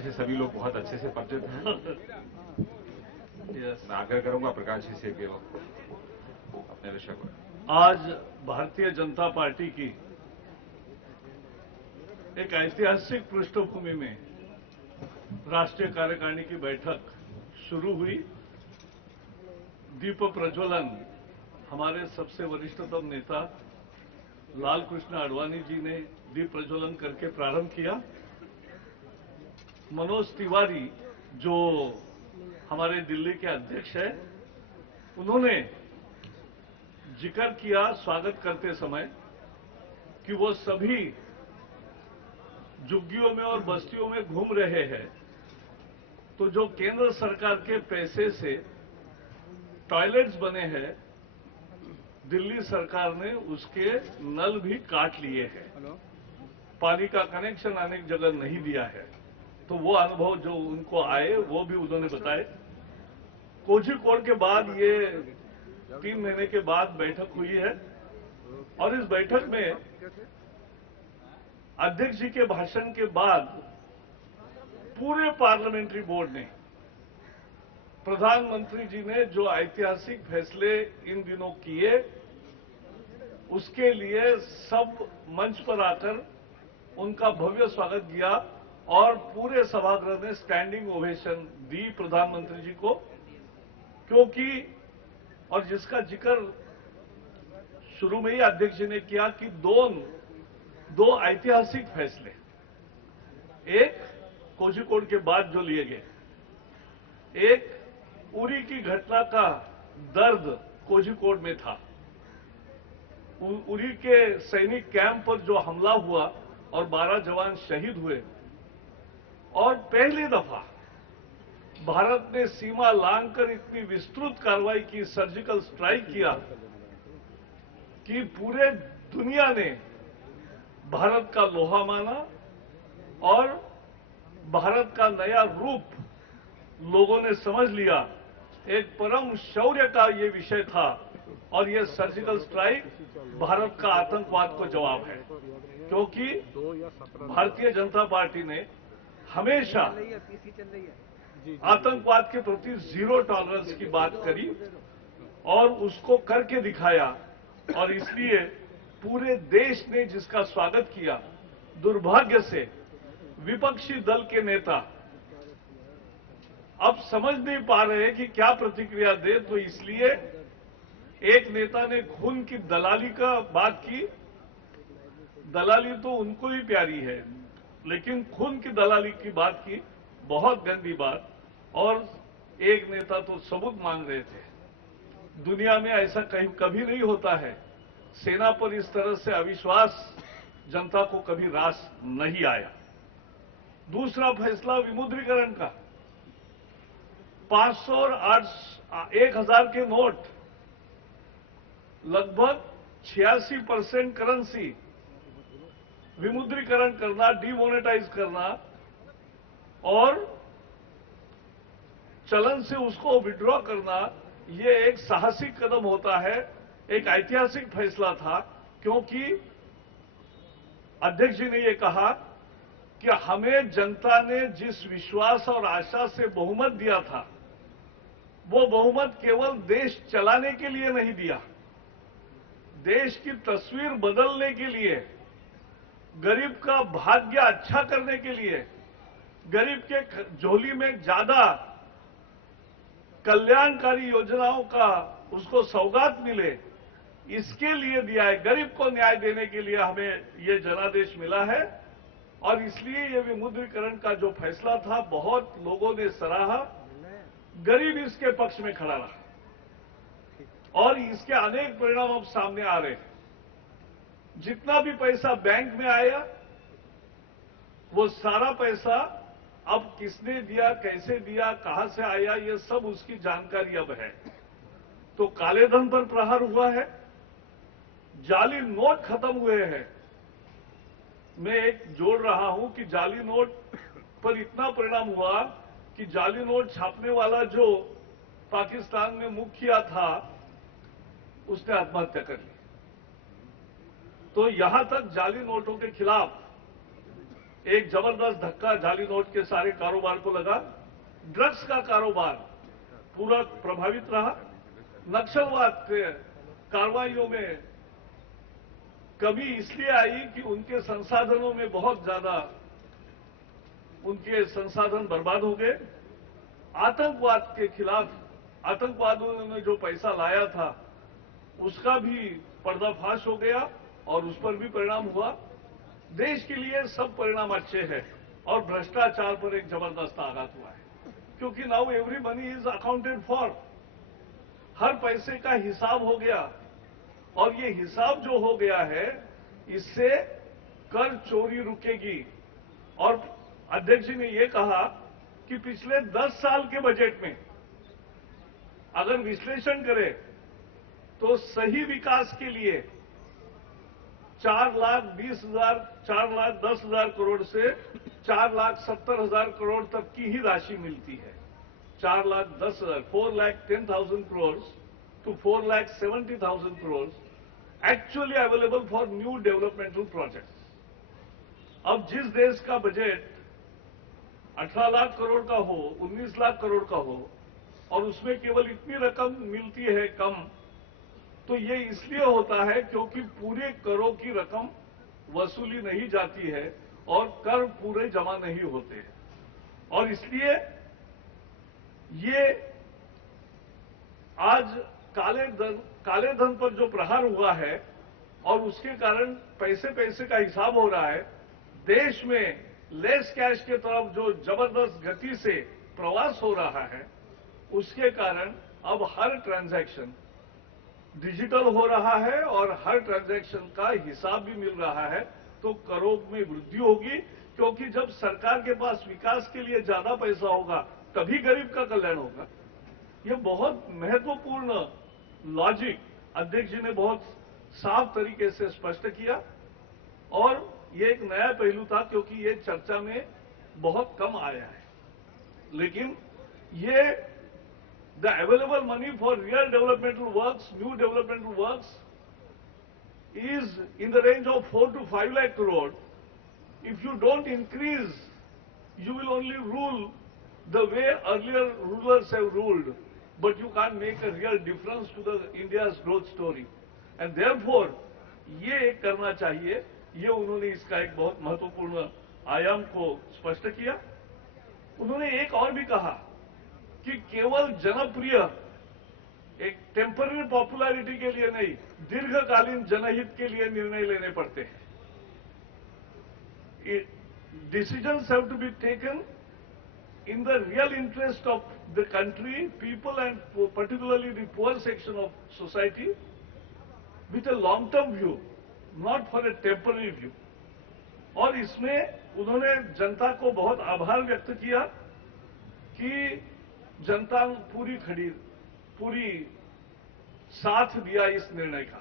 से सभी लोग बहुत अच्छे से परिचित हैं। मैं आग्रह करूंगा प्रकाश जी से कि वो अपने विषय पर। आज भारतीय जनता पार्टी की एक ऐतिहासिक पृष्ठभूमि में राष्ट्रीय कार्यकारिणी की बैठक शुरू हुई। दीप प्रज्वलन हमारे सबसे वरिष्ठतम नेता लाल कृष्ण आडवाणी जी ने दीप प्रज्वलन करके प्रारंभ किया। मनोज तिवारी जो हमारे दिल्ली के अध्यक्ष हैं, उन्होंने जिक्र किया स्वागत करते समय कि वो सभी झुग्गियों में और बस्तियों में घूम रहे हैं, तो जो केंद्र सरकार के पैसे से टॉयलेट्स बने हैं, दिल्ली सरकार ने उसके नल भी काट लिए हैं, पानी का कनेक्शन अनेक जगह नहीं दिया है। तो वो अनुभव जो उनको आए वो भी उन्होंने बताए। कोझिकोड के बाद ये 3 महीने के बाद बैठक हुई है और इस बैठक में अध्यक्ष जी के भाषण के बाद पूरे पार्लियामेंट्री बोर्ड ने, प्रधानमंत्री जी ने जो ऐतिहासिक फैसले इन दिनों किए, उसके लिए सब मंच पर आकर उनका भव्य स्वागत किया और पूरे सभागृह ने स्टैंडिंग ओवेशन दी प्रधानमंत्री जी को, क्योंकि और जिसका जिक्र शुरू में ही अध्यक्ष जी ने किया कि दो ऐतिहासिक फैसले, एक कोझिकोड के बाद जो लिए गए, एक उरी की घटना का दर्द कोझिकोड में था। उरी के सैनिक कैंप पर जो हमला हुआ और 12 जवान शहीद हुए, और पहली दफा भारत ने सीमा लांघकर इतनी विस्तृत कार्रवाई की, सर्जिकल स्ट्राइक किया कि पूरे दुनिया ने भारत का लोहा माना और भारत का नया रूप लोगों ने समझ लिया। एक परम शौर्य का ये विषय था और ये सर्जिकल स्ट्राइक भारत का आतंकवाद को जवाब है, क्योंकि भारतीय जनता पार्टी ने हमेशा आतंकवाद के प्रति जीरो टॉलरेंस की बात करी और उसको करके दिखाया, और इसलिए पूरे देश ने जिसका स्वागत किया। दुर्भाग्य से विपक्षी दल के नेता अब समझ नहीं पा रहे कि क्या प्रतिक्रिया दे, तो इसलिए एक नेता ने खून की दलाली का बात की। दलाली तो उनको ही प्यारी है, लेकिन खून की दलाली की बात की, बहुत गंदी बात। और एक नेता तो सबूत मांग रहे थे। दुनिया में ऐसा कहीं कभी नहीं होता है, सेना पर इस तरह से अविश्वास जनता को कभी रास नहीं आया। दूसरा फैसला विमुद्रीकरण का, 500 और 1000 के नोट, लगभग 86% करेंसी विमुद्रीकरण करना, डिमोनेटाइज करना और चलन से उसको विड्रॉ करना, ये एक साहसिक कदम होता है, एक ऐतिहासिक फैसला था, क्योंकि अध्यक्ष जी ने ये कहा कि हमें जनता ने जिस विश्वास और आशा से बहुमत दिया था, वो बहुमत केवल देश चलाने के लिए नहीं दिया, देश की तस्वीर बदलने के लिए, गरीब का भाग्य अच्छा करने के लिए, गरीब के झोली में ज्यादा कल्याणकारी योजनाओं का उसको सौगात मिले, इसके लिए दिया है। गरीब को न्याय देने के लिए हमें ये जनादेश मिला है, और इसलिए ये विमुद्रीकरण का जो फैसला था बहुत लोगों ने सराहा। गरीब इसके पक्ष में खड़ा रहा और इसके अनेक परिणाम अब सामने आ रहे हैं। जितना भी पैसा बैंक में आया, वो सारा पैसा अब किसने दिया, कैसे दिया, कहां से आया, ये सब उसकी जानकारी अब है। तो काले धन पर प्रहार हुआ है, जाली नोट खत्म हुए हैं। मैं एक जोड़ रहा हूं कि जाली नोट पर इतना परिणाम हुआ कि जाली नोट छापने वाला जो पाकिस्तान में मुखिया था, उसने आत्महत्या कर ली। तो यहां तक जाली नोटों के खिलाफ एक जबरदस्त धक्का जाली नोट के सारे कारोबार को लगा। ड्रग्स का कारोबार पूरा प्रभावित रहा। नक्सलवाद के कार्रवाइयों में कमी इसलिए आई कि उनके संसाधनों में बहुत ज्यादा उनके संसाधन बर्बाद हो गए। आतंकवाद के खिलाफ आतंकवादियों ने जो पैसा लाया था उसका भी पर्दाफाश हो गया और उस पर भी परिणाम हुआ। देश के लिए सब परिणाम अच्छे हैं और भ्रष्टाचार पर एक जबरदस्त आघात हुआ है, क्योंकि now every money is accounted for. हर पैसे का हिसाब हो गया और ये हिसाब जो हो गया है इससे कर चोरी रुकेगी। और अध्यक्ष जी ने ये कहा कि पिछले 10 साल के बजट में अगर विश्लेषण करें तो सही विकास के लिए 4,20,000, 4,10,000 करोड़ से 4,70,000 करोड़ तक की ही राशि मिलती है। 4,10,000, 4,10,000 crore to 4,70,000 crores actually available for new developmental projects. अब जिस देश का बजट 18 लाख करोड़ का हो, 19 लाख करोड़ का हो और उसमें केवल इतनी रकम मिलती है कम, तो ये इसलिए होता है क्योंकि पूरे करों की रकम वसूली नहीं जाती है और कर पूरे जमा नहीं होते। और इसलिए ये आज काले धन पर जो प्रहार हुआ है और उसके कारण पैसे पैसे का हिसाब हो रहा है, देश में लेस कैश के तरफ जो जबरदस्त गति से प्रवास हो रहा है, उसके कारण अब हर ट्रांजैक्शन डिजिटल हो रहा है और हर ट्रांजैक्शन का हिसाब भी मिल रहा है। तो करों में वृद्धि होगी, क्योंकि जब सरकार के पास विकास के लिए ज्यादा पैसा होगा तभी गरीब का कल्याण होगा। ये बहुत महत्वपूर्ण लॉजिक अध्यक्ष जी ने बहुत साफ तरीके से स्पष्ट किया और ये एक नया पहलू था, क्योंकि ये चर्चा में बहुत कम आया है। लेकिन ये the available money for real developmental works, new developmental works is in the range of 4 to 5 lakh crore. If you don't increase, you will only rule the way earlier rulers have ruled, but you can't make a real difference to the India's growth story. And therefore, ये एक करना चाहिए। ये उन्होंने इसका एक बहुत महत्वपूर्ण आयाम को स्पष्ट किया। उन्होंने एक और भी कहा कि केवल जनप्रिय एक टेम्पररी पॉपुलैरिटी के लिए नहीं, दीर्घकालीन जनहित के लिए निर्णय लेने पड़ते हैं। Decisions have to be taken in the real interest of the country, people and particularly the poor section of society with a long term view, not for a temporary view. और इसमें उन्होंने जनता को बहुत आभार व्यक्त किया कि जनता पूरी साथ दिया इस निर्णय का।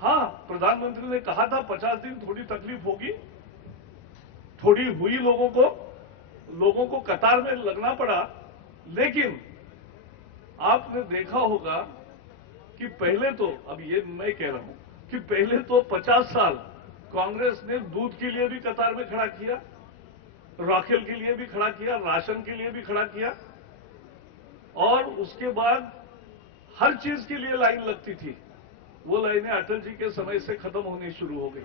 हां, प्रधानमंत्री ने कहा था 50 दिन थोड़ी तकलीफ होगी, थोड़ी हुई, लोगों को कतार में लगना पड़ा। लेकिन आपने देखा होगा कि पहले तो, अब ये मैं कह रहा हूं कि पहले तो 50 साल कांग्रेस ने दूध के लिए भी कतार में खड़ा किया, राखेल के लिए भी खड़ा किया, राशन के लिए भी खड़ा किया, और उसके बाद हर चीज के लिए लाइन लगती थी। वो लाइनें अटल जी के समय से खत्म होनी शुरू हो गई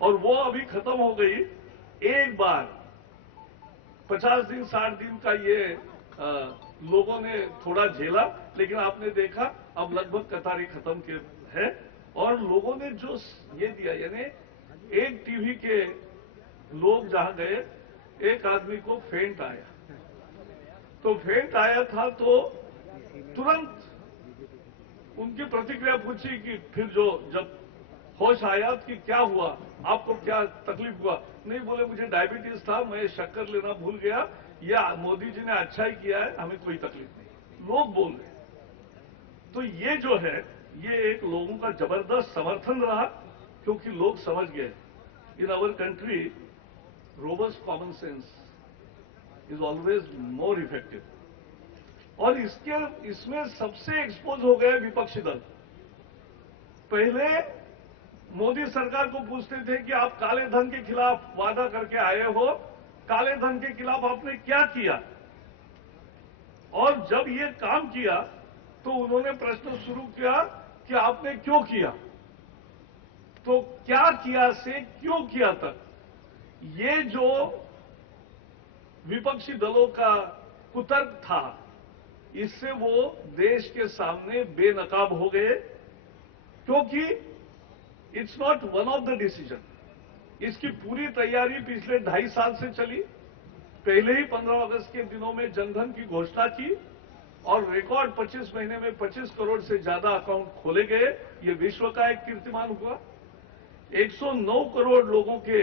और वो अभी खत्म हो गई। एक बार 50 दिन 60 दिन का ये लोगों ने थोड़ा झेला, लेकिन आपने देखा अब लगभग कतारें खत्म के है और लोगों ने जो ये दिया, यानी एक टीवी के लोग जहां गए, एक आदमी को फेंट आया, तो फेंट आया था तो तुरंत उनकी प्रतिक्रिया पूछी कि फिर जब होश आया कि क्या हुआ, आपको क्या तकलीफ हुआ? नहीं, बोले मुझे डायबिटीज था, मैं शक्कर लेना भूल गया, या मोदी जी ने अच्छा ही किया है, हमें कोई तकलीफ नहीं। लोग बोल रहे। तो ये जो है, ये एक लोगों का जबरदस्त समर्थन रहा, क्योंकि लोग समझ गए in our country robust common sense is always more effective. और इसमें सबसे एक्सपोज हो गए विपक्षी दल। पहले मोदी सरकार को पूछते थे कि आप काले धन के खिलाफ वादा करके आए हो, काले धन के खिलाफ आपने क्या किया? और जब ये काम किया तो उन्होंने प्रश्न शुरू किया कि आपने क्यों किया? तो क्या किया से क्यों किया तक, ये जो विपक्षी दलों का कुतर्क था, इससे वो देश के सामने बेनकाब हो गए, क्योंकि it's not one of the decision. इसकी पूरी तैयारी पिछले 2.5 साल से चली। पहले ही 15 अगस्त के दिनों में जनधन की घोषणा की और रिकॉर्ड 25 महीने में 25 करोड़ से ज्यादा अकाउंट खोले गए। ये विश्व का एक कीर्तिमान हुआ। 109 करोड़ लोगों के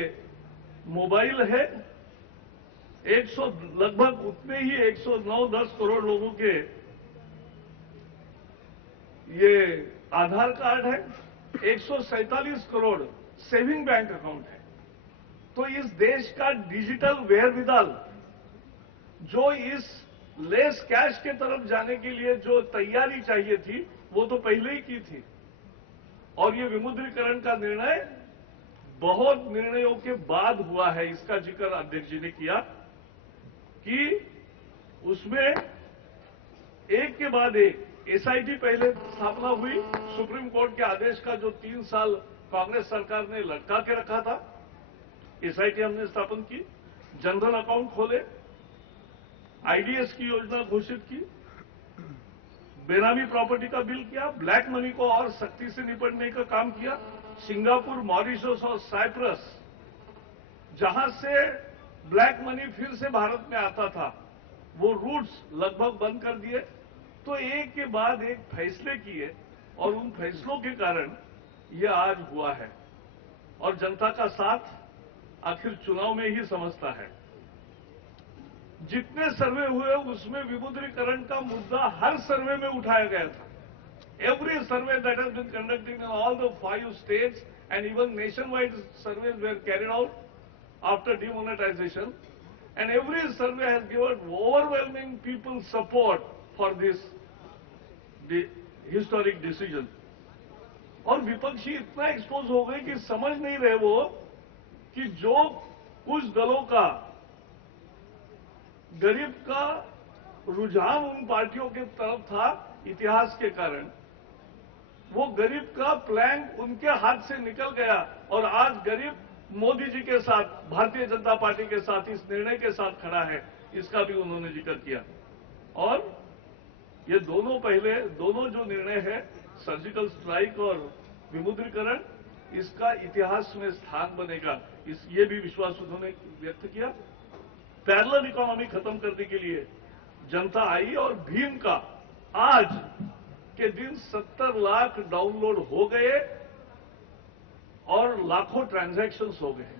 मोबाइल है, लगभग उतने ही 109-10 करोड़ लोगों के ये आधार कार्ड है, 147 करोड़ सेविंग बैंक अकाउंट है। तो इस देश का डिजिटल वेयरविदाल, जो इस लेस कैश के तरफ जाने के लिए जो तैयारी चाहिए थी, वो तो पहले ही की थी। और ये विमुद्रीकरण का निर्णय बहुत निर्णयों के बाद हुआ है। इसका जिक्र अध्यक्ष जी ने किया कि उसमें एक के बाद एक एसआईटी पहले स्थापना हुई। सुप्रीम कोर्ट के आदेश का जो 3 साल कांग्रेस सरकार ने लटका के रखा था, एसआईटी हमने स्थापन की, जनधन अकाउंट खोले, आईडीएस की योजना घोषित की, बेनामी प्रॉपर्टी का बिल किया, ब्लैक मनी को और सख्ती से निपटने का काम किया। सिंगापुर, मॉरिशस और साइप्रस, जहां से ब्लैक मनी फिर से भारत में आता था, वो रूट्स लगभग बंद कर दिए। तो एक के बाद एक फैसले किए और उन फैसलों के कारण ये आज हुआ है। और जनता का साथ आखिर चुनाव में ही समझता है। जितने सर्वे हुए उसमें विमुद्रीकरण का मुद्दा हर सर्वे में उठाया गया था। Every survey that has been conducted in all the 5 states and even nationwide surveys were carried out after demonetization, and every survey has given overwhelming people's support for this historic decision. और विपक्षी इतना expose हो गए कि समझ नहीं रहे वो कि जो कुछ दलों का गरीब का रुझान उन पार्टियों के तरफ था इतिहास के कारण, वो गरीब का प्लैंक उनके हाथ से निकल गया और आज गरीब मोदी जी के साथ, भारतीय जनता पार्टी के साथ, इस निर्णय के साथ खड़ा है। इसका भी उन्होंने जिक्र किया। और ये दोनों जो निर्णय है, सर्जिकल स्ट्राइक और विमुद्रीकरण, इसका इतिहास में स्थान बनेगा, ये भी विश्वास उन्होंने व्यक्त किया। पैरेलल इकोनॉमी खत्म करने के लिए जनता आई और भीम का आज के दिन 70 लाख डाउनलोड हो गए और लाखों ट्रांजैक्शंस हो गए।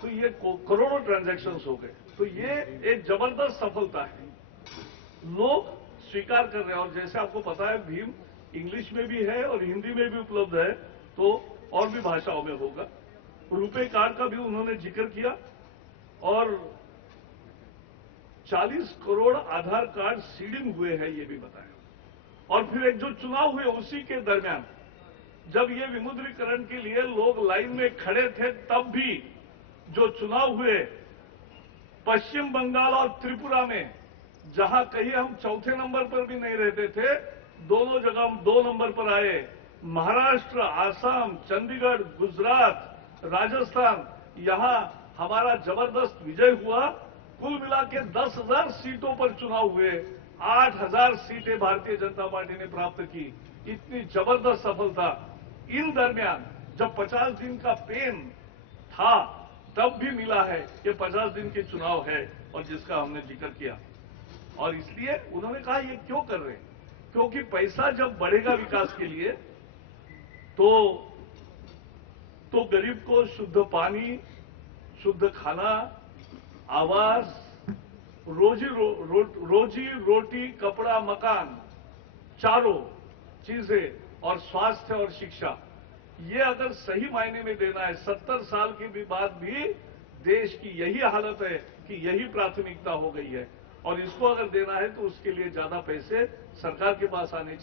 तो ये करोड़ों ट्रांजैक्शंस हो गए। तो ये एक जबरदस्त सफलता है, लोग स्वीकार कर रहे हैं। और जैसे आपको पता है, भीम इंग्लिश में भी है और हिंदी में भी उपलब्ध है, तो और भी भाषाओं में होगा। रुपे कार्ड का भी उन्होंने जिक्र किया और 40 करोड़ आधार कार्ड सीडिंग हुए हैं, ये भी बताया। और फिर एक जो चुनाव हुए उसी के दरमियान, जब ये विमुद्रीकरण के लिए लोग लाइन में खड़े थे, तब भी जो चुनाव हुए पश्चिम बंगाल और त्रिपुरा में, जहां कहीं हम चौथे नंबर पर भी नहीं रहते थे, दोनों जगह हम 2 नंबर पर आए। महाराष्ट्र, आसाम, चंडीगढ़, गुजरात, राजस्थान, यहां हमारा जबरदस्त विजय हुआ। कुल मिला के 10,000 सीटों पर चुनाव हुए, 8,000 सीटें भारतीय जनता पार्टी ने प्राप्त की। इतनी जबरदस्त सफलता इन दरमियान, जब 50 दिन का पेन था, तब भी मिला है। ये 50 दिन के चुनाव है और जिसका हमने जिक्र किया। और इसलिए उन्होंने कहा ये क्यों कर रहे हैं, क्योंकि पैसा जब बढ़ेगा विकास के लिए तो गरीब को शुद्ध पानी, शुद्ध खाना, आवास, रोजी रोटी, कपड़ा, मकान, चारों चीजें और स्वास्थ्य और शिक्षा, ये अगर सही मायने में देना है, 70 साल के भी बाद भी देश की यही हालत है कि यही प्राथमिकता हो गई है। और इसको अगर देना है तो उसके लिए ज्यादा पैसे सरकार के पास आने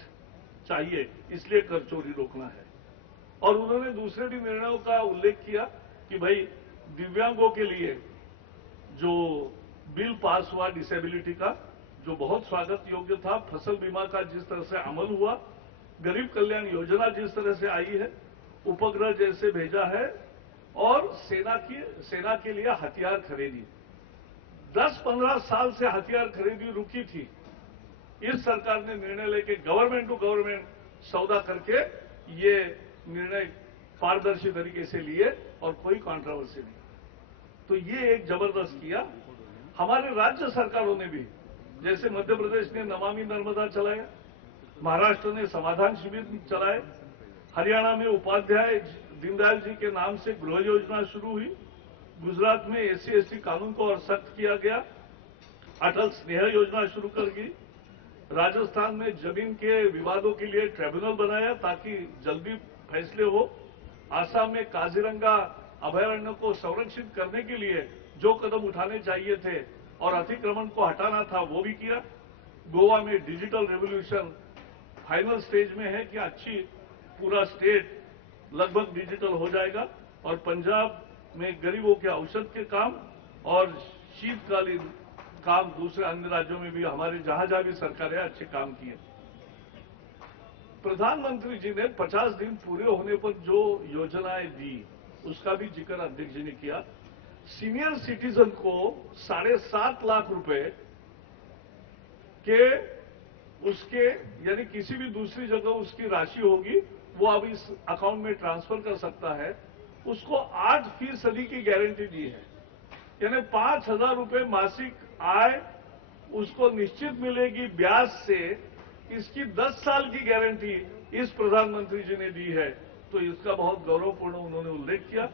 चाहिए, इसलिए कर चोरी रोकना है। और उन्होंने दूसरे भी निर्णयों का उल्लेख किया कि भाई दिव्यांगों के लिए जो बिल पास हुआ डिसेबिलिटी का, जो बहुत स्वागत योग्य था, फसल बीमा का जिस तरह से अमल हुआ, गरीब कल्याण योजना जिस तरह से आई है, उपग्रह जैसे भेजा है, और सेना के लिए हथियार खरीदी। 10-15 साल से हथियार खरीदी रुकी थी। इस सरकार ने निर्णय लेके गवर्नमेंट टू गवर्नमेंट सौदा करके ये निर्णय पारदर्शी तरीके से लिए और कोई कंट्रोवर्सी नहीं। तो ये एक जबरदस्त किया। हमारे राज्य सरकारों ने भी, जैसे मध्य प्रदेश ने नमामि नर्मदा चलाया, महाराष्ट्र ने समाधान शिविर चलाए, हरियाणा में उपाध्याय दीनदयाल जी के नाम से गृह योजना शुरू हुई, गुजरात में SC/ST कानून को और सख्त किया गया, अटल स्नेह योजना शुरू कर दी, राजस्थान में जमीन के विवादों के लिए ट्रिब्यूनल बनाया ताकि जल्दी फैसले हो, आसाम में काजीरंगा अभयारण्य को संरक्षित करने के लिए जो कदम उठाने चाहिए थे और अतिक्रमण को हटाना था वो भी किया, गोवा में डिजिटल रेवोल्यूशन फाइनल स्टेज में है कि अच्छी पूरा स्टेट लगभग डिजिटल हो जाएगा, और पंजाब में गरीबों के औषध के काम और शीतकालीन काम दूसरे अन्य राज्यों में भी हमारे जहां जहां भी सरकारें अच्छे काम किए। प्रधानमंत्री जी ने 50 दिन पूरे होने पर जो योजनाएं दी उसका भी जिक्र अध्यक्ष जी ने किया। सीनियर सिटीजन को 7.5 लाख रुपए के उसके यानी किसी भी दूसरी जगह उसकी राशि होगी वो अब इस अकाउंट में ट्रांसफर कर सकता है। उसको 8% की गारंटी दी है, यानी 5,000 रुपए मासिक आय उसको निश्चित मिलेगी ब्याज से। इसकी 10 साल की गारंटी इस प्रधानमंत्री जी ने दी है, तो इसका बहुत गौरवपूर्ण उन्होंने उल्लेख किया।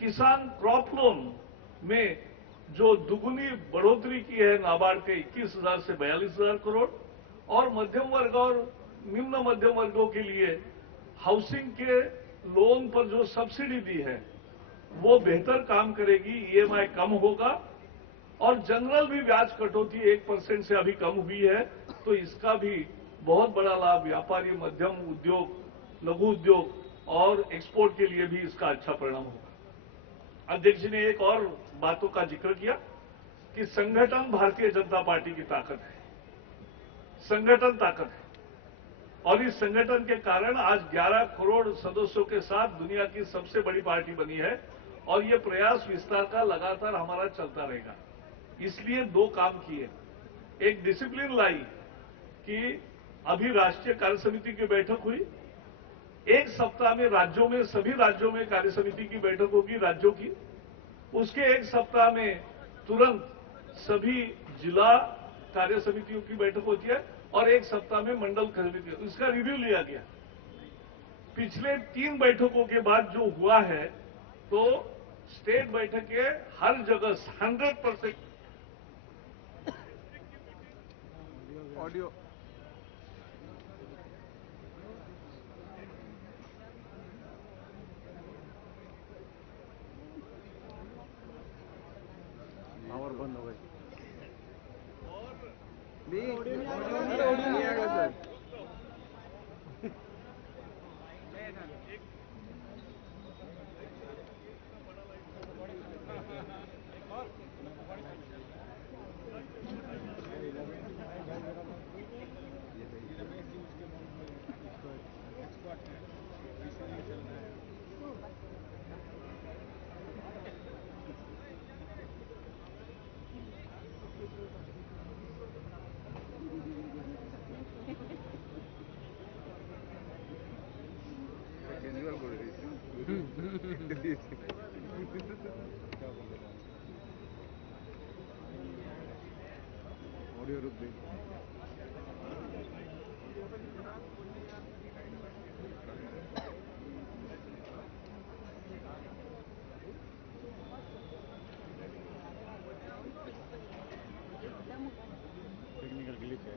किसान क्रॉप लोन में जो दुगुनी बढ़ोतरी की है नाबार्ड के 21,000 से 42,000 करोड़, और मध्यम वर्ग और निम्न मध्यम वर्गों के लिए हाउसिंग के लोन पर जो सब्सिडी दी है वो बेहतर काम करेगी, EMI कम होगा, और जनरल भी ब्याज कटौती 1% से अभी कम हुई है, तो इसका भी बहुत बड़ा लाभ व्यापारी, मध्यम उद्योग, लघु उद्योग और एक्सपोर्ट के लिए भी इसका अच्छा परिणाम होगा। अध्यक्ष जी ने एक और बातों का जिक्र किया कि संगठन भारतीय जनता पार्टी की ताकत है, संगठन ताकत है, और इस संगठन के कारण आज 11 करोड़ सदस्यों के साथ दुनिया की सबसे बड़ी पार्टी बनी है, और ये प्रयास विस्तार का लगातार हमारा चलता रहेगा। इसलिए 2 काम किए, एक डिसिप्लिन लाई कि अभी राष्ट्रीय कार्य समिति की बैठक हुई, 1 सप्ताह में राज्यों में सभी राज्यों में कार्य समिति की बैठक होगी राज्यों की, उसके 1 सप्ताह में तुरंत सभी जिला कार्य समितियों की बैठक होती है, और 1 सप्ताह में मंडल समिति, इसका रिव्यू लिया गया। पिछले 3 बैठकों के बाद जो हुआ है, तो स्टेट बैठकें हर जगह 100% ऑडियो पावर बंद हो गई। नहीं आएगा सर। ऑडियो रुक गई। टेक्निकल ग्लिच है।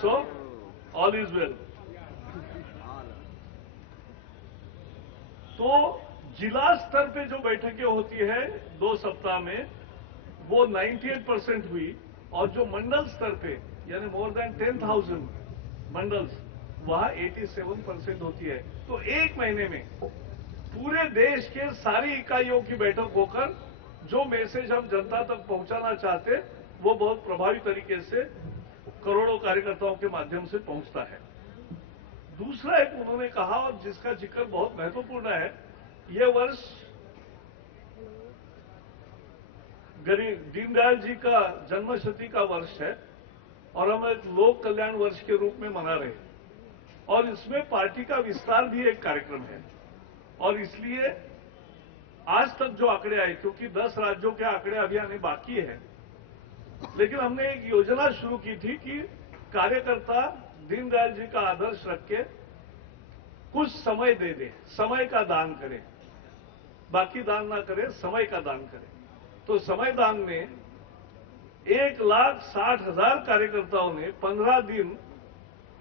So all is well. तो जिला स्तर पे जो बैठकें होती है 2 सप्ताह में, वो 98% हुई, और जो मंडल स्तर पे यानी मोर देन 10,000 मंडल्स, वहां 87% होती है। तो एक महीने में पूरे देश के सारी इकाइयों की बैठक होकर जो मैसेज हम जनता तक पहुंचाना चाहते, वो बहुत प्रभावी तरीके से करोड़ों कार्यकर्ताओं के माध्यम से पहुंचता है। दूसरा एक उन्होंने कहा, और जिसका जिक्र बहुत महत्वपूर्ण है, यह वर्ष दीनदयाल जी का जन्मशती का वर्ष है और हम एक लोक कल्याण वर्ष के रूप में मना रहे हैं, और इसमें पार्टी का विस्तार भी एक कार्यक्रम है। और इसलिए आज तक जो आंकड़े आए, क्योंकि 10 राज्यों के आंकड़े अभी आने बाकी है, लेकिन हमने एक योजना शुरू की थी कि कार्यकर्ता दीनदयाल जी का आदर्श रख के कुछ समय दे दे, समय का दान करे, बाकी दान ना करे, समय का दान करे। तो समय दान में 1,60,000 कार्यकर्ताओं ने 15 दिन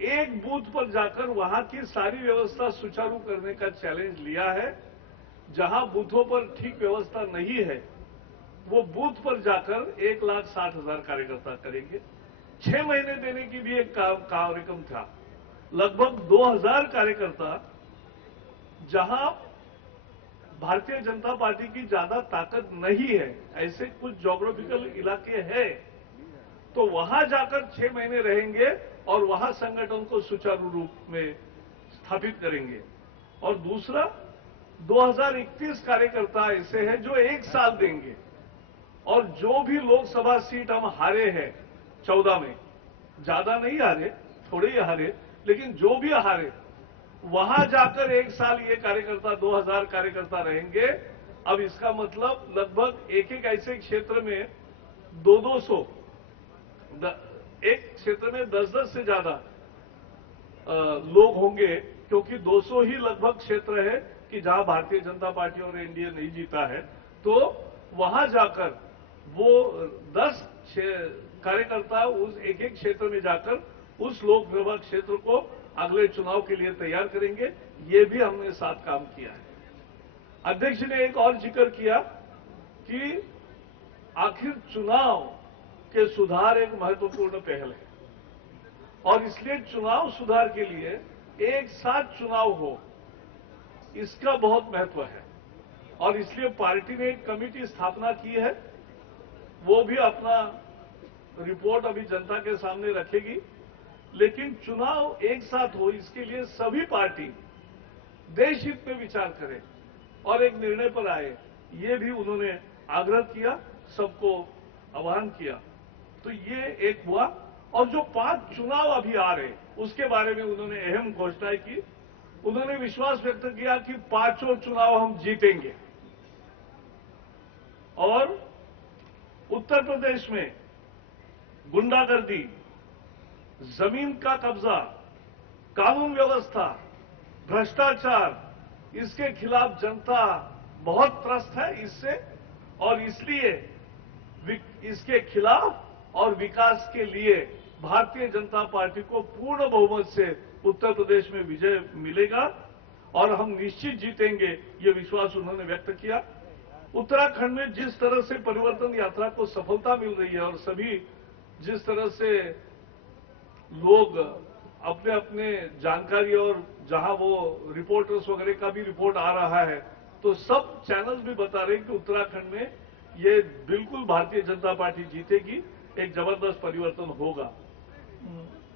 एक बूथ पर जाकर वहां की सारी व्यवस्था सुचारू करने का चैलेंज लिया है। जहां बूथों पर ठीक व्यवस्था नहीं है, वो बूथ पर जाकर 1,60,000 कार्यकर्ता करेंगे। 6 महीने देने की भी एक कार्यक्रम था। लगभग 2,000 कार्यकर्ता, जहां भारतीय जनता पार्टी की ज्यादा ताकत नहीं है, ऐसे कुछ ज्योग्राफिकल इलाके हैं, तो वहां जाकर 6 महीने रहेंगे और वहां संगठन को सुचारू रूप में स्थापित करेंगे। और दूसरा, 2031 कार्यकर्ता ऐसे हैं जो 1 साल देंगे, और जो भी लोकसभा सीट हम हारे हैं 14 में, ज्यादा नहीं हारे, थोड़े ही हारे, लेकिन जो भी हारे, वहां जाकर 1 साल ये कार्यकर्ता 2,000 कार्यकर्ता रहेंगे। अब इसका मतलब लगभग एक ऐसे क्षेत्र में 200 एक क्षेत्र में 10 से ज्यादा लोग होंगे, क्योंकि 200 ही लगभग क्षेत्र है कि जहां भारतीय जनता पार्टी और एनडीए नहीं जीता है। तो वहां जाकर वो 10 कार्यकर्ता उस एक क्षेत्र में जाकर उस लोकसभा क्षेत्र को अगले चुनाव के लिए तैयार करेंगे। ये भी हमने साथ काम किया है। अध्यक्ष ने एक और जिक्र किया कि आखिर चुनाव के सुधार एक महत्वपूर्ण पहल है, और इसलिए चुनाव सुधार के लिए एक साथ चुनाव हो, इसका बहुत महत्व है। और इसलिए पार्टी ने एक कमेटी स्थापना की है, वो भी अपना रिपोर्ट अभी जनता के सामने रखेगी। लेकिन चुनाव एक साथ हो, इसके लिए सभी पार्टी देश हित में विचार करें और एक निर्णय पर आए, ये भी उन्होंने आग्रह किया, सबको आह्वान किया। तो ये एक हुआ। और जो 5 चुनाव अभी आ रहे, उसके बारे में उन्होंने अहम घोषणाएं की। उन्होंने विश्वास व्यक्त किया कि 5 चुनाव हम जीतेंगे, और उत्तर प्रदेश में गुंडागर्दी, जमीन का कब्जा, कानून व्यवस्था, भ्रष्टाचार, इसके खिलाफ जनता बहुत त्रस्त है इससे, और इसलिए इसके खिलाफ और विकास के लिए भारतीय जनता पार्टी को पूर्ण बहुमत से उत्तर प्रदेश में विजय मिलेगा और हम निश्चित जीतेंगे, ये विश्वास उन्होंने व्यक्त किया। उत्तराखंड में जिस तरह से परिवर्तन यात्रा को सफलता मिल रही है और सभी जिस तरह से लोग अपने अपने जानकारी, और जहां वो रिपोर्टर्स वगैरह का भी रिपोर्ट आ रहा है, तो सब चैनल्स भी बता रहे हैं कि उत्तराखंड में ये बिल्कुल भारतीय जनता पार्टी जीतेगी, एक जबरदस्त परिवर्तन होगा।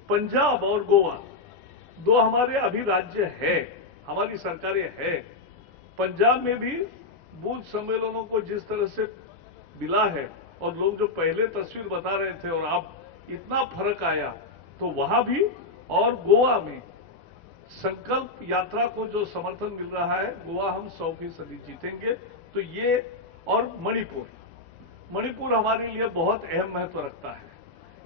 पंजाब और गोवा 2 हमारे अभी राज्य है, हमारी सरकारें हैं। पंजाब में भी बूथ सम्मेलनों को जिस तरह से मिला है, और लोग जो पहले तस्वीर बता रहे थे और अब इतना फर्क आया, तो वहां भी और गोवा में संकल्प यात्रा को जो समर्थन मिल रहा है, गोवा हम 100% जीतेंगे। तो ये, और मणिपुर हमारे लिए बहुत अहम महत्व रखता है,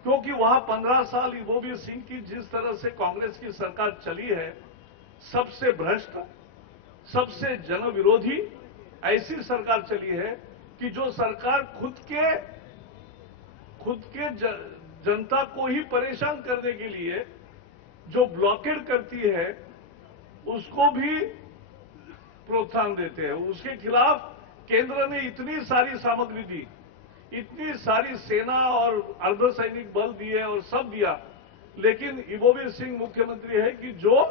क्योंकि वहां 15 साल इबोबी सिंह की जिस तरह से कांग्रेस की सरकार चली है, सबसे भ्रष्ट, सबसे जनविरोधी ऐसी सरकार चली है कि जो सरकार खुद के जनता को ही परेशान करने के लिए जो ब्लॉकेड करती है उसको भी प्रोत्साहन देते हैं। उसके खिलाफ केंद्र ने इतनी सारी सामग्री दी, इतनी सारी सेना और अर्धसैनिक बल दिए और सब दिया, लेकिन इबोबीर सिंह मुख्यमंत्री है कि जो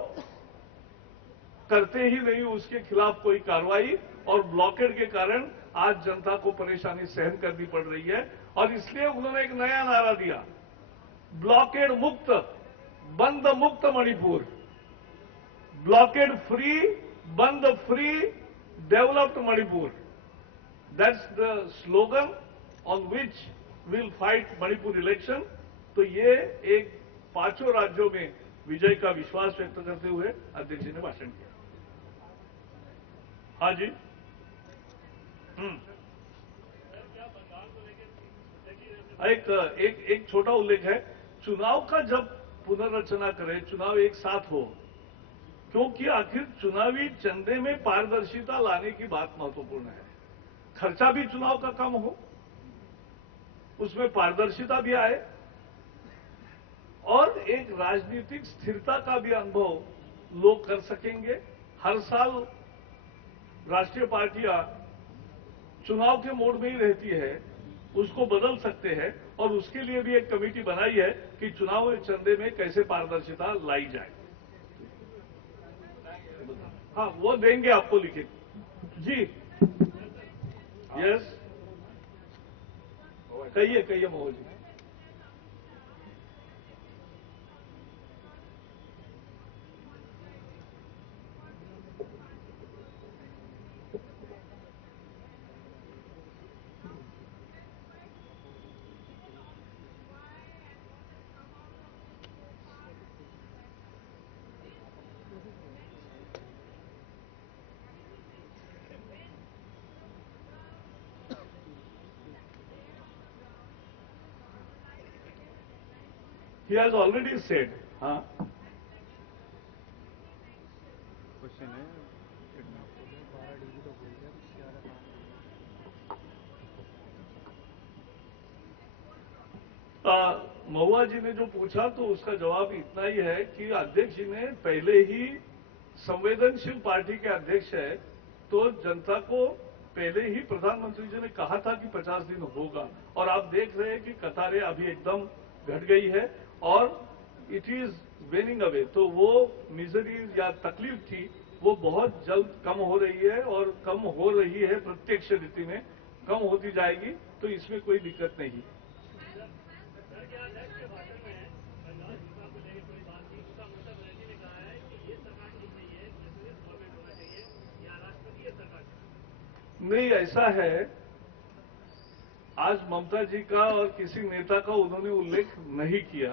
करते ही नहीं उसके खिलाफ कोई कार्रवाई, और ब्लॉकेड के कारण आज जनता को परेशानी सहन करनी पड़ रही है। और इसलिए उन्होंने एक नया नारा दिया, ब्लॉकेड मुक्त, बंद मुक्त मणिपुर, ब्लॉकेड फ्री, बंद free, developed Manipur. That's the slogan on which will fight Manipur election. तो ये एक 5 राज्यों में विजय का विश्वास व्यक्त करते हुए अध्यक्ष जी ने भाषण किया। हाँ जी। एक छोटा उल्लेख है, चुनाव का जब पुनर्रचना करें, चुनाव एक साथ हो, क्योंकि आखिर चुनावी चंदे में पारदर्शिता लाने की बात महत्वपूर्ण है। खर्चा भी चुनाव का कम हो, उसमें पारदर्शिता भी आए, और एक राजनीतिक स्थिरता का भी अनुभव लोग कर सकेंगे। हर साल राष्ट्रीय पार्टियां चुनाव के मोड में ही रहती है, उसको बदल सकते हैं, और उसके लिए भी एक कमेटी बनाई है कि चुनाव चंदे में कैसे पारदर्शिता लाई जाए। हाँ, वो देंगे आपको लिखित। जी, यस, कहिए Mohan ji. He has already said, हाँ, क्वेश्चन है महुआ जी ने जो पूछा तो उसका जवाब इतना ही है कि अध्यक्ष जी ने पहले ही, संवेदनशील पार्टी के अध्यक्ष है तो जनता को पहले ही प्रधानमंत्री जी ने कहा था कि 50 दिन होगा, और आप देख रहे हैं कि कतारें अभी एकदम घट गई है और इट इज वेनिंग अवे। तो वो मिजरीज या तकलीफ थी वो बहुत जल्द कम हो रही है, और कम हो रही है प्रत्यक्ष रीति में, कम होती जाएगी, तो इसमें कोई दिक्कत नहीं। नहीं, ऐसा है, आज ममता जी का और किसी नेता का उन्होंने उल्लेख नहीं किया,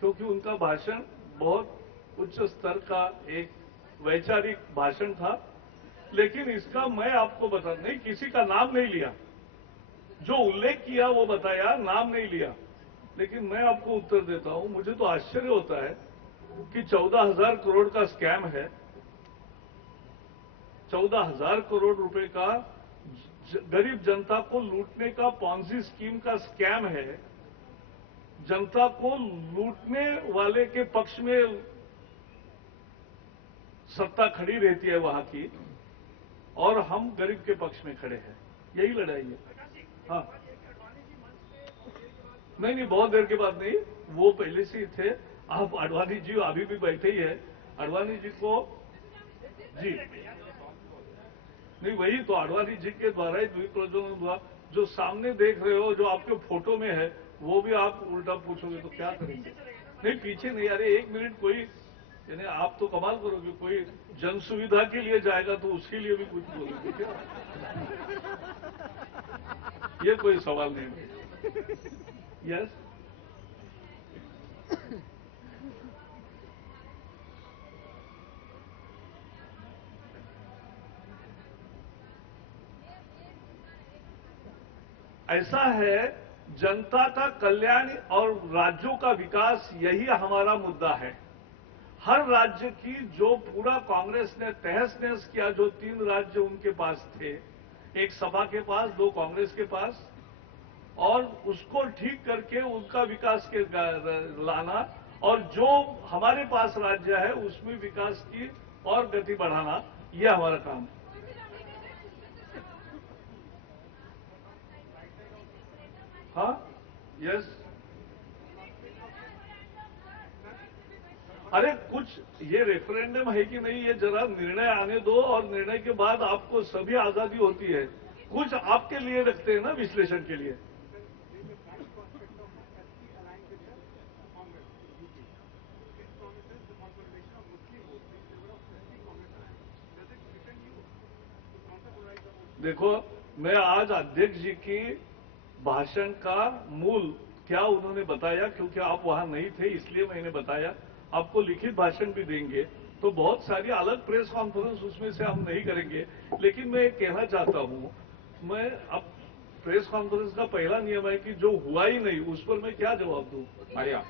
क्योंकि उनका भाषण बहुत उच्च स्तर का एक वैचारिक भाषण था। लेकिन इसका मैं आपको बता, नहीं, किसी का नाम नहीं लिया, जो उल्लेख किया वो बताया, नाम नहीं लिया। लेकिन मैं आपको उत्तर देता हूं, मुझे तो आश्चर्य होता है कि 14,000 करोड़ का स्कैम है, 14,000 करोड़ रुपए का गरीब जनता को लूटने का पॉन्जी स्कीम का स्कैम है। जनता को लूटने वाले के पक्ष में सत्ता खड़ी रहती है वहां की, और हम गरीब के पक्ष में खड़े हैं, यही लड़ाई है। हाँ, नहीं, बहुत देर के बाद नहीं, वो पहले से ही थे। आप आडवाणी जी अभी भी बैठे ही है, आडवाणी जी को, जी नहीं, वही तो आडवाणी जी के द्वारा ही द्वीप प्रज्वलन हुआ। जो सामने देख रहे हो, जो आपके फोटो में है, वो भी आप उल्टा पूछोगे तो क्या करेंगे? नहीं, पीछे नहीं, अरे 1 मिनट, कोई यानी आप तो कमाल करोगे, कोई जन सुविधा के लिए जाएगा तो उसके लिए भी कुछ बोलोगे क्या? ये कोई सवाल नहीं है। यस, ऐसा है, जनता का कल्याण और राज्यों का विकास, यही हमारा मुद्दा है। हर राज्य की जो पूरा कांग्रेस ने तहस नहस किया, जो 3 राज्य उनके पास थे, एक सपा के पास, 2 कांग्रेस के पास, और उसको ठीक करके उनका विकास के लाना, और जो हमारे पास राज्य है उसमें विकास की और गति बढ़ाना, यह हमारा काम है। हाँ, यस। अरे कुछ ये रेफरेंडम है कि नहीं, ये जरा निर्णय आने दो, और निर्णय के बाद आपको सभी आजादी होती है। कुछ आपके लिए रखते हैं ना विश्लेषण के लिए। देखो, मैं आज अध्यक्ष जी की भाषण का मूल क्या उन्होंने बताया, क्योंकि आप वहां नहीं थे इसलिए मैंने बताया। आपको लिखित भाषण भी देंगे, तो बहुत सारी अलग प्रेस कॉन्फ्रेंस उसमें से हम नहीं करेंगे। लेकिन मैं कहना चाहता हूं, मैं अब प्रेस कॉन्फ्रेंस का पहला नियम है कि जो हुआ ही नहीं उस पर मैं क्या जवाब दूं। मारिया,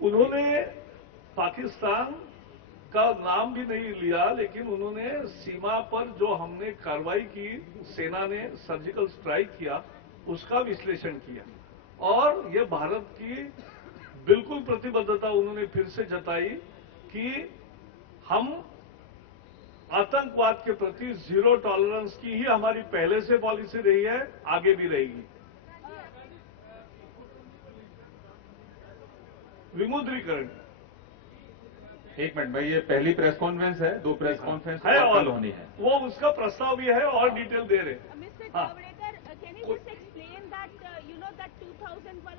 उन्होंने पाकिस्तान का नाम भी नहीं लिया, लेकिन उन्होंने सीमा पर जो हमने कार्रवाई की, सेना ने सर्जिकल स्ट्राइक किया, उसका विश्लेषण किया, और ये भारत की बिल्कुल प्रतिबद्धता उन्होंने फिर से जताई कि हम आतंकवाद के प्रति जीरो टॉलरेंस की ही हमारी पहले से पॉलिसी रही है, आगे भी रहेगी। विमुद्रीकरण एक मिनट भाई, ये पहली प्रेस कॉन्फ्रेंस है, दो प्रेस कॉन्फ्रेंस है और और कल होनी है। वो उसका प्रस्ताव भी है और डिटेल दे रहे।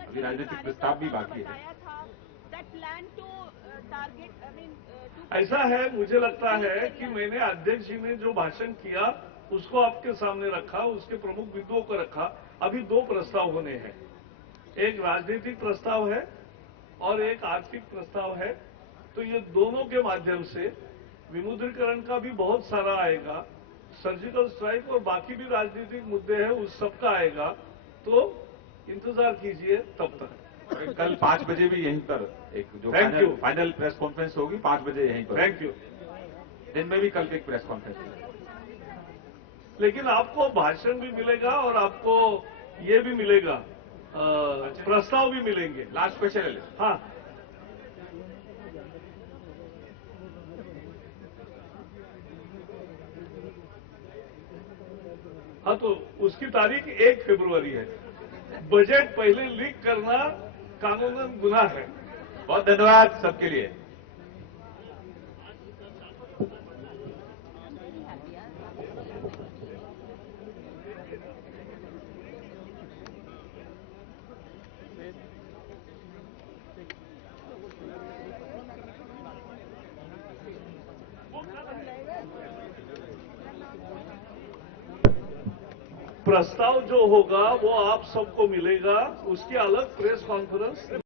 अभी राजनीतिक प्रस्ताव भी बाकी है। ऐसा है, मुझे लगता है कि मैंने अध्यक्ष जी ने जो भाषण किया उसको आपके सामने रखा, उसके प्रमुख बिंदुओं को रखा। अभी दो प्रस्ताव होने हैं, एक राजनीतिक प्रस्ताव है और एक आर्थिक प्रस्ताव है। तो ये दोनों के माध्यम से विमुद्रीकरण का भी बहुत सारा आएगा, सर्जिकल स्ट्राइक और बाकी भी राजनीतिक मुद्दे हैं उस सबका आएगा। तो इंतजार कीजिए तब तक। कल 5 बजे भी यहीं पर एक जो फाइनल प्रेस कॉन्फ्रेंस होगी 5 बजे यहीं पर। Thank you. दिन में भी कल एक प्रेस कॉन्फ्रेंस होगी, लेकिन आपको भाषण भी मिलेगा और आपको ये भी मिलेगा, प्रस्ताव भी मिलेंगे। Last question. हाँ, हाँ, तो उसकी तारीख 1 फरवरी है। बजट पहले लीक करना कानूनन गुनाह है। बहुत धन्यवाद सबके लिए। प्रस्ताव जो होगा वो आप सबको मिलेगा, उसकी अलग प्रेस कॉन्फ्रेंस